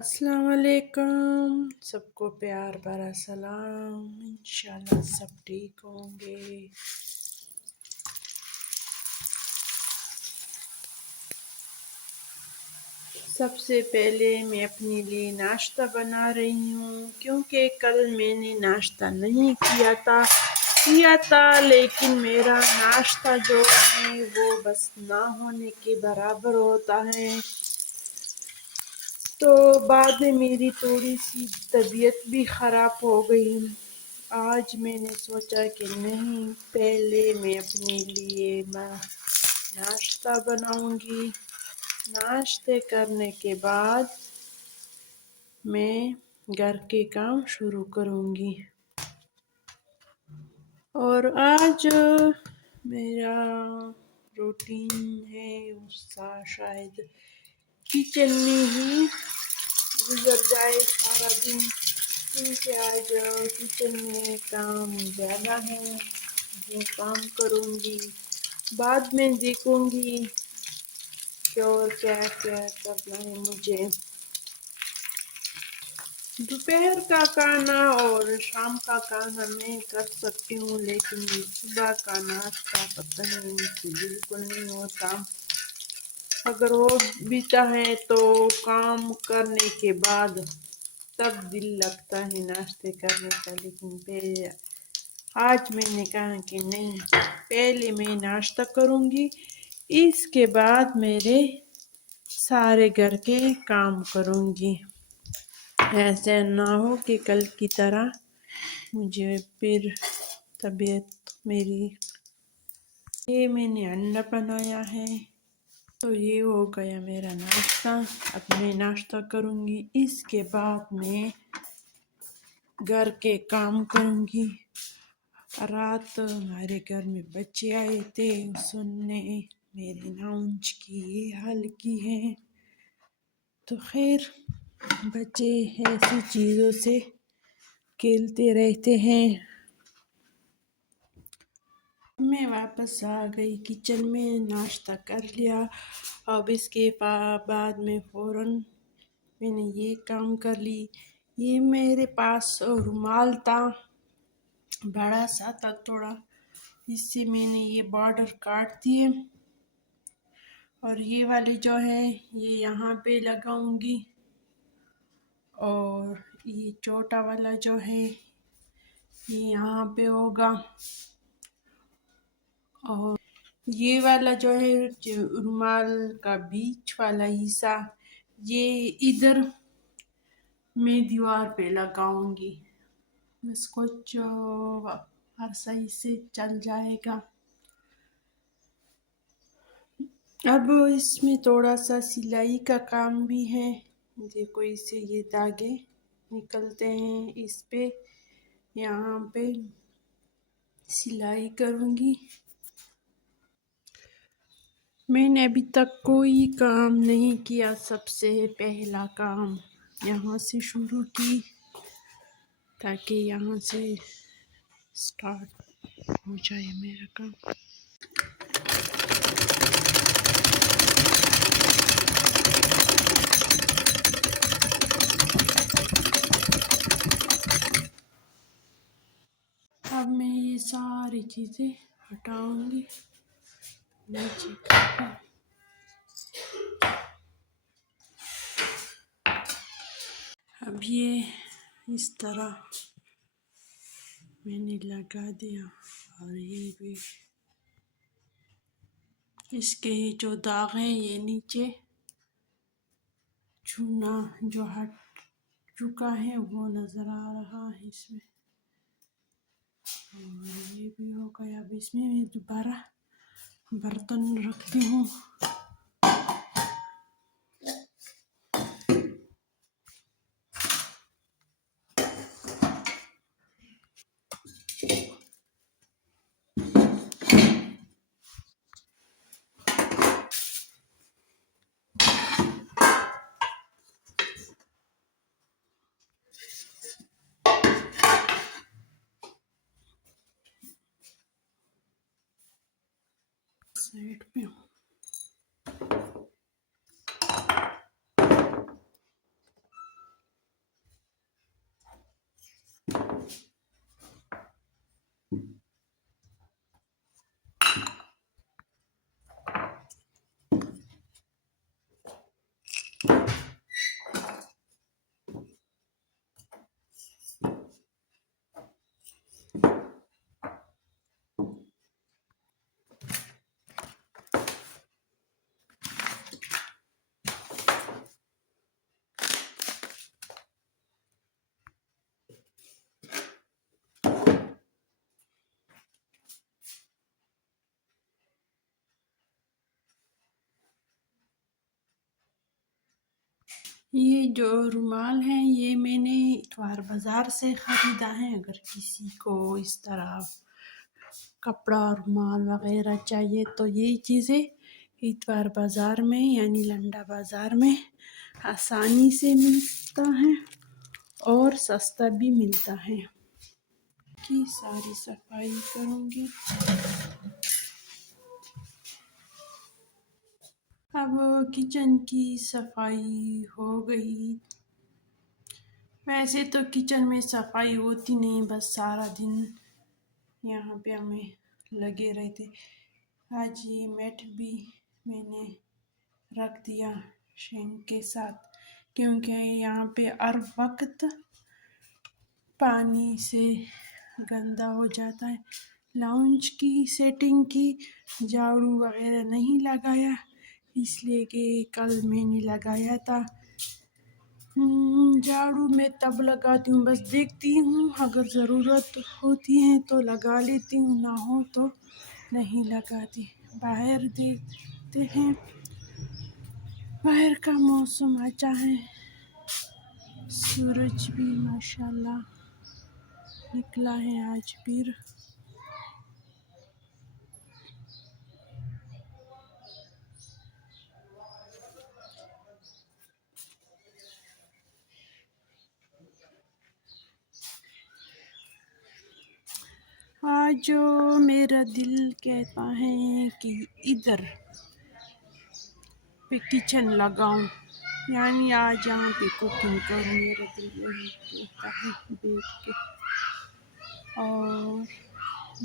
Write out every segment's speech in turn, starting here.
अस्सलाम वालेकुम। सबको प्यार भरा सलाम। इंशाल्लाह सब ठीक होंगे। सबसे पहले मैं अपने लिए नाश्ता बना रही हूँ क्योंकि कल मैंने नाश्ता नहीं किया था लेकिन मेरा नाश्ता जो है वो बस ना होने के बराबर होता है। तो बाद में मेरी थोड़ी सी तबीयत भी ख़राब हो गई। आज मैंने सोचा कि नहीं, पहले मैं अपने लिए नाश्ता बनाऊंगी। नाश्ते करने के बाद मैं घर के काम शुरू करूंगी। और आज मेरा रूटीन है उसका शायद किचन में ही गुजर जाए सारा दिन, क्योंकि आज किचन में काम ज़्यादा है। वो काम करूँगी, बाद में देखूँगी कि और क्या क्या करना है मुझे। दोपहर का खाना और शाम का खाना मैं कर सकती हूँ, लेकिन सुबह का नाश्ता पता नहीं मुझसे बिल्कुल नहीं होता। अगर हो बीता है तो काम करने के बाद तब दिल लगता है नाश्ते करने का, लेकिन पहले आज मैंने कहा कि नहीं, पहले मैं नाश्ता करूँगी, इसके बाद मेरे सारे घर के काम करूँगी। ऐसे ना हो कि कल की तरह मुझे फिर तबीयत मेरी। ये मैंने अंडा बनाया है, तो ये हो गया मेरा नाश्ता। अब मैं नाश्ता करूँगी, इसके बाद मैं घर के काम करूँगी। रात हमारे घर में बच्चे आए थे सुनने, मेरे नाउंज की ये हाल की है। तो खैर, बच्चे ऐसी चीज़ों से खेलते रहते हैं। मैं वापस आ गई किचन में, नाश्ता कर लिया। अब इसके बाद में फ़ौरन मैंने ये काम कर ली। ये मेरे पास रुमाल था, बड़ा सा था थोड़ा, इससे मैंने ये बॉर्डर काट दिए। और ये वाले जो है ये यहाँ पे लगाऊंगी, और ये छोटा वाला जो है ये यहाँ पे होगा। और ये वाला जो है रुमाल का बीच वाला हिस्सा, ये इधर मैं दीवार पे लगाऊंगी। इसको जो हर सही से चल जाएगा। अब इसमें थोड़ा सा सिलाई का काम भी है। देखो, इससे ये धागे निकलते हैं, इस पे यहाँ पे सिलाई करूँगी। मैंने अभी तक कोई काम नहीं किया, सबसे पहला काम यहाँ से शुरू की, ताकि यहाँ से स्टार्ट हो जाए मेरा काम। अब मैं ये सारी चीज़ें हटाऊंगी नीचे करके। अब ये इस तरह मैंने लगा दिया, और ये भी इसके जो दाग हैं ये नीचे चूना जो हट चुका है वो नज़र आ रहा है इसमें। और ये भी हो गया। अब इसमें मैं दोबारा बर्तन रखती हूँ। साइड पे हूँ। ये जो रुमाल है ये मैंने इतवार बाज़ार से ख़रीदा है। अगर किसी को इस तरह कपड़ा रुमाल वग़ैरह चाहिए तो ये चीज़ें इतवार बाज़ार में यानी लंडा बाज़ार में आसानी से मिलता है और सस्ता भी मिलता है। की सारी सफाई करूँगी। अब किचन की सफाई हो गई। वैसे तो किचन में सफाई होती नहीं, बस सारा दिन यहाँ पे हमें लगे रहते। आज ये मैट भी मैंने रख दिया शेंग के साथ, क्योंकि यहाँ पे हर वक्त पानी से गंदा हो जाता है। लाउंज की सेटिंग की, झाड़ू वगैरह नहीं लगाया, इसलिए कि कल मैंने लगाया था। झाड़ू मैं तब लगाती हूँ, बस देखती हूँ, अगर ज़रूरत होती है तो लगा लेती हूँ, ना हो तो नहीं लगाती। बाहर देखते हैं, बाहर का मौसम अच्छा है, सूरज भी माशाल्लाह निकला है आज फिर। आज जो मेरा दिल कहता है कि इधर पे किचन लगाऊं, यानी आज यहाँ पे कुकिंग करूँ, मेरा दिल यही कहता है बैठ के। और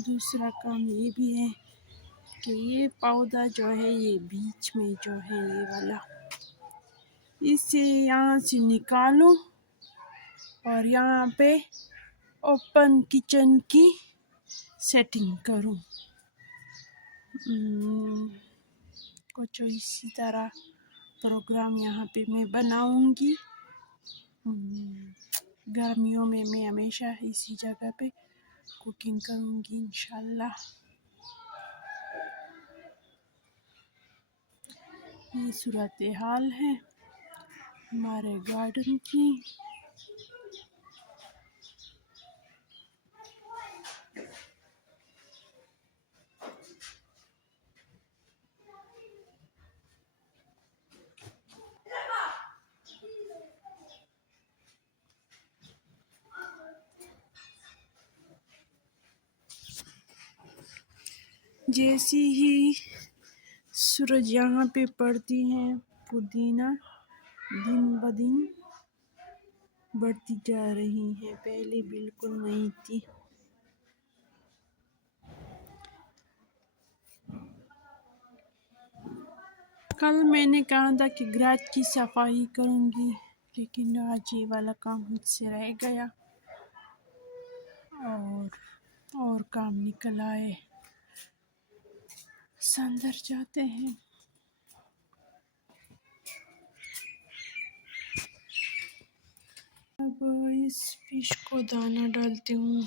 दूसरा काम ये भी है कि ये पौधा जो है ये बीच में जो है ये वाला, इसे यहाँ से निकालूं और यहाँ पे ओपन किचन की सेटिंग करूं। कुछ इसी तरह प्रोग्राम यहाँ पे मैं बनाऊंगी। गर्मियों में मैं हमेशा इसी जगह पे कुकिंग करूंगी इंशाल्लाह। ये सूरत हाल है हमारे गार्डन की। जैसी ही सूरज यहाँ पे पड़ती है, पुदीना दिन ब दिन बढ़ती जा रही है, पहले बिल्कुल नहीं थी। कल मैंने कहा था कि गैराज की सफाई करूँगी, लेकिन आज ये वाला काम मुझसे रह गया और काम निकल आए। अंदर जाते हैं। अब इस फिश को दाना डालती हूँ।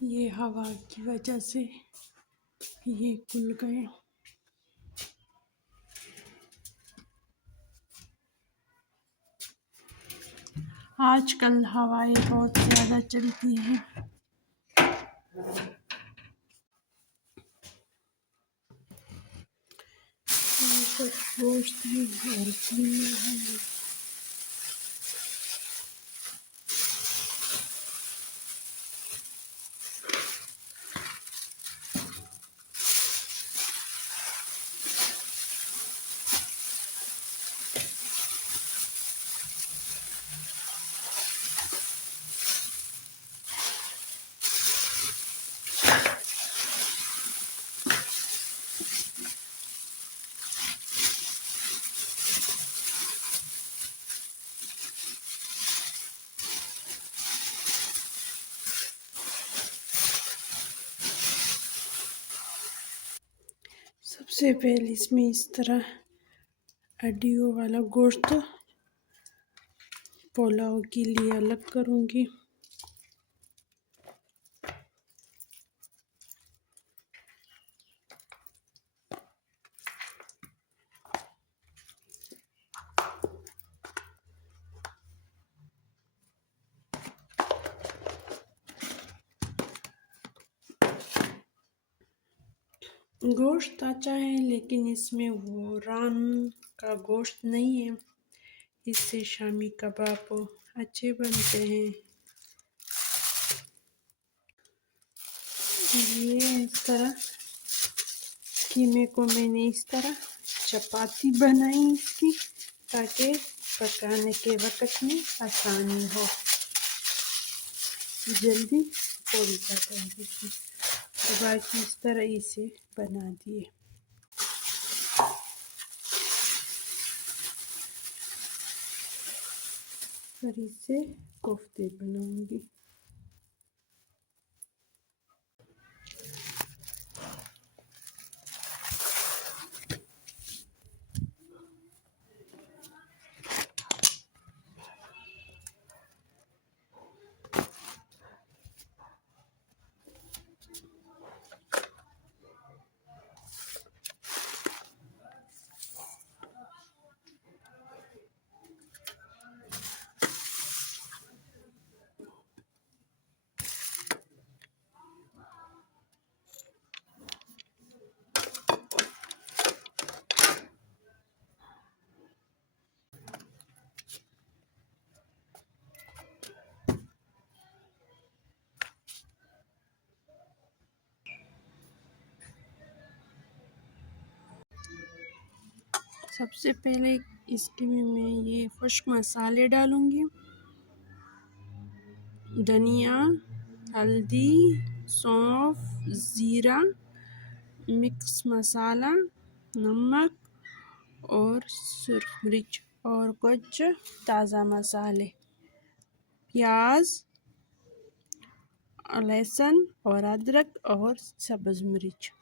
ये हवा की वजह से ये खुल गए। आजकल हवाएं बहुत ज़्यादा चलती हैं। कुछ गोश्त है और कीमा है। सबसे पहले इसमें इस तरह हड्डियों वाला गोश्त पुलाव के लिए अलग करूँगी। गोश्त अच्छा है लेकिन इसमें वो रान का गोश्त नहीं है, इससे शामी कबाब अच्छे बनते हैं। ये इस तरह कीमे को मैंने इस तरह चपाती बनाई इसकी, ताकि पकाने के वक्त में आसानी हो, जल्दी फूल जाता है इसमें। तो बाकी इस तरह इसे बना दिए। और इससे कोफ्ते बनाऊंगी। सबसे पहले इसके में मैं ये खुश्क मसाले डालूंगी, धनिया, हल्दी, सौंफ, ज़ीरा, मिक्स मसाला, नमक और सुरख मिर्च और कुछ ताज़ा मसाले, प्याज, लहसुन और अदरक और सब्ज़ मिर्च,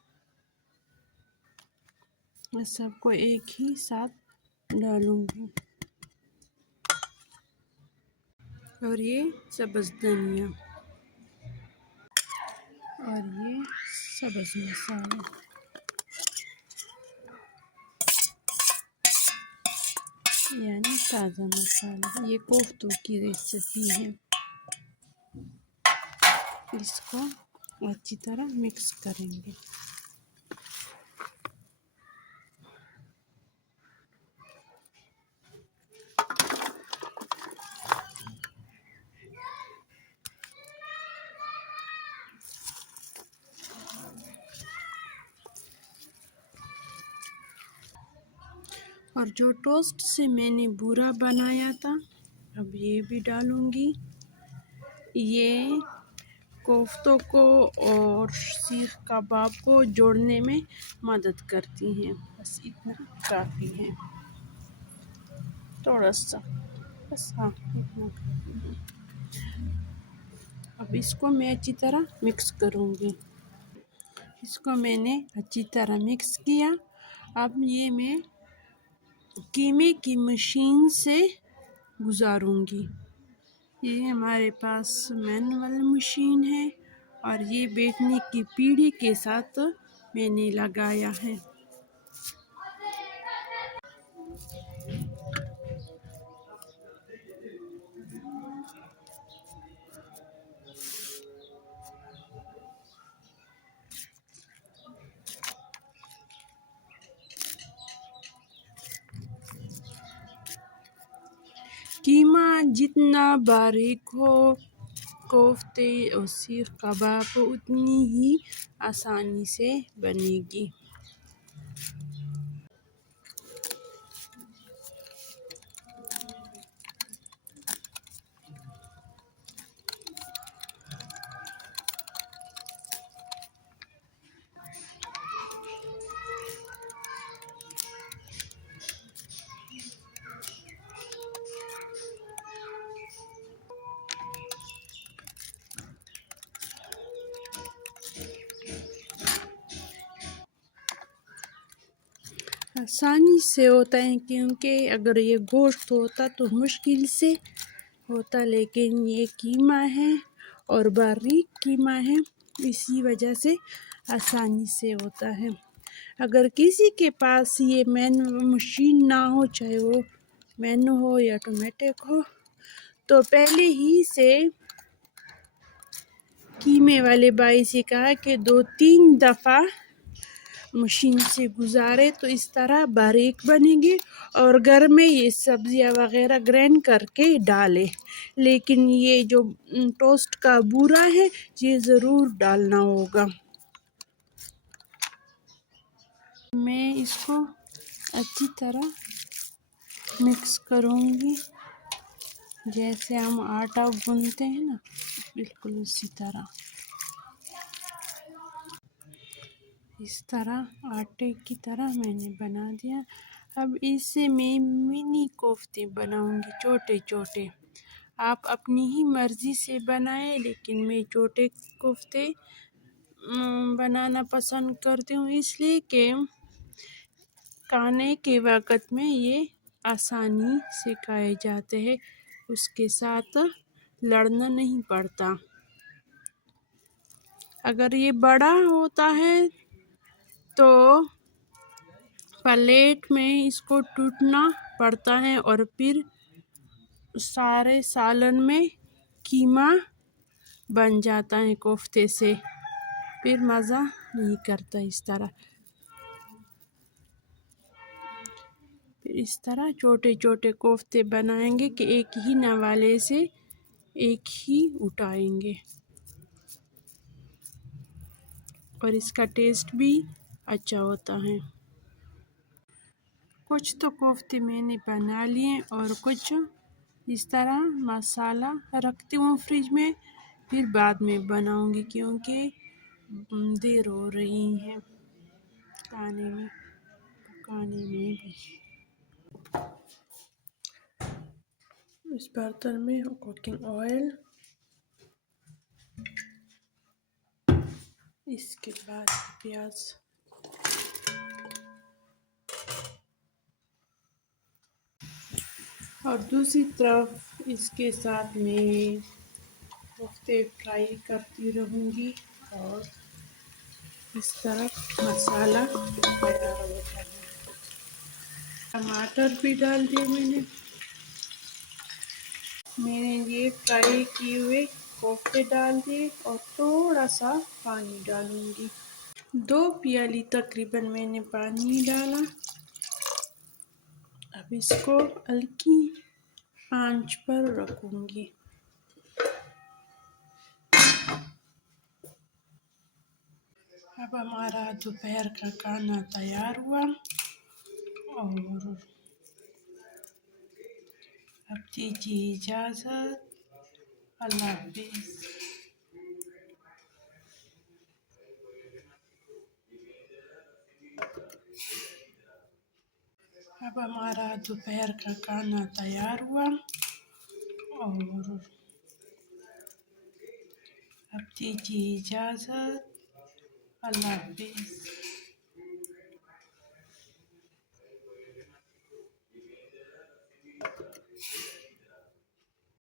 सबको एक ही साथ डालूंगी। और ये सब्ज़ धनिया और ये सब्ज़ मसाला, यानी ताज़ा मसाला। ये कोफ्तों की रेसिपी है। इसको अच्छी तरह मिक्स करेंगे। और जो टोस्ट से मैंने बूरा बनाया था, अब ये भी डालूंगी। ये कोफ्तों को और सीख कबाब को जोड़ने में मदद करती हैं। बस इतना काफ़ी है, थोड़ा सा बस, हाँ इतना काफ़ी है। अब इसको मैं अच्छी तरह मिक्स करूँगी। इसको मैंने अच्छी तरह मिक्स किया। अब ये मैं कीमे की मशीन से गुजारूंगी। ये हमारे पास मैनुअल मशीन है और ये बैठने की पीढ़ी के साथ मैंने लगाया है। कीमा जितना बारीक हो, कोफ्ते और सीख कबाब उतनी ही आसानी से बनेगी। आसानी से होता है, क्योंकि अगर ये गोश्त होता तो मुश्किल से होता, लेकिन ये कीमा है और बारीक कीमा है, इसी वजह से आसानी से होता है। अगर किसी के पास ये मशीन ना हो, चाहे वो मैनुअल हो या ऑटोमेटिक हो, तो पहले ही से कीमे वाले भाई से कहा कि 2-3 दफ़ा मशीन से गुजारे तो इस तरह बारीक बनेंगे और घर में ये सब्जियां वगैरह ग्राइंड करके डालें। लेकिन ये जो टोस्ट का बूरा है, ये ज़रूर डालना होगा। मैं इसको अच्छी तरह मिक्स करूँगी, जैसे हम आटा गूंथते हैं ना, बिल्कुल उसी तरह। इस तरह आटे की तरह मैंने बना दिया। अब इससे मैं मिनी कोफ्ते बनाऊंगी, छोटे छोटे। आप अपनी ही मर्ज़ी से बनाएं, लेकिन मैं छोटे कोफ्ते बनाना पसंद करती हूँ, इसलिए कि खाने के वक़्त में ये आसानी से खाए जाते हैं, उसके साथ लड़ना नहीं पड़ता। अगर ये बड़ा होता है तो प्लेट में इसको टूटना पड़ता है और फिर सारे सालन में कीमा बन जाता है कोफ्ते से, फिर मज़ा नहीं करता। इस तरह छोटे छोटे कोफ्ते बनाएंगे कि एक ही नवाले से एक ही उठाएंगे, और इसका टेस्ट भी अच्छा होता है। कुछ तो कोफ्ते मैंने बना लिए और कुछ इस तरह मसाला रखती हूँ फ्रिज में, फिर बाद में बनाऊंगी, क्योंकि देर हो रही है पकाने में भी। इस बर्तन में कुकिंग ऑयल, इसके बाद प्याज, और दूसरी तरफ इसके साथ मैं कोफ्ते फ्राई करती रहूँगी, और इस तरफ मसाला तैयार होता है। टमाटर भी डाल दिए मैंने ये फ्राई किए हुए कोफ्ते डाल दिए और थोड़ा सा पानी डालूंगी। 2 प्याली तकरीबन मैंने पानी डाला। अब इसको हल्की आंच पर रखूंगी। अब हमारा दोपहर का खाना तैयार हुआ, और अब दीजिए इजाज़त। अल्लाह हाफिज़। अब हमारा दोपहर का खाना तैयार हुआ, और अब दीजिए इजाज़त। अल्लाह हाफिज़।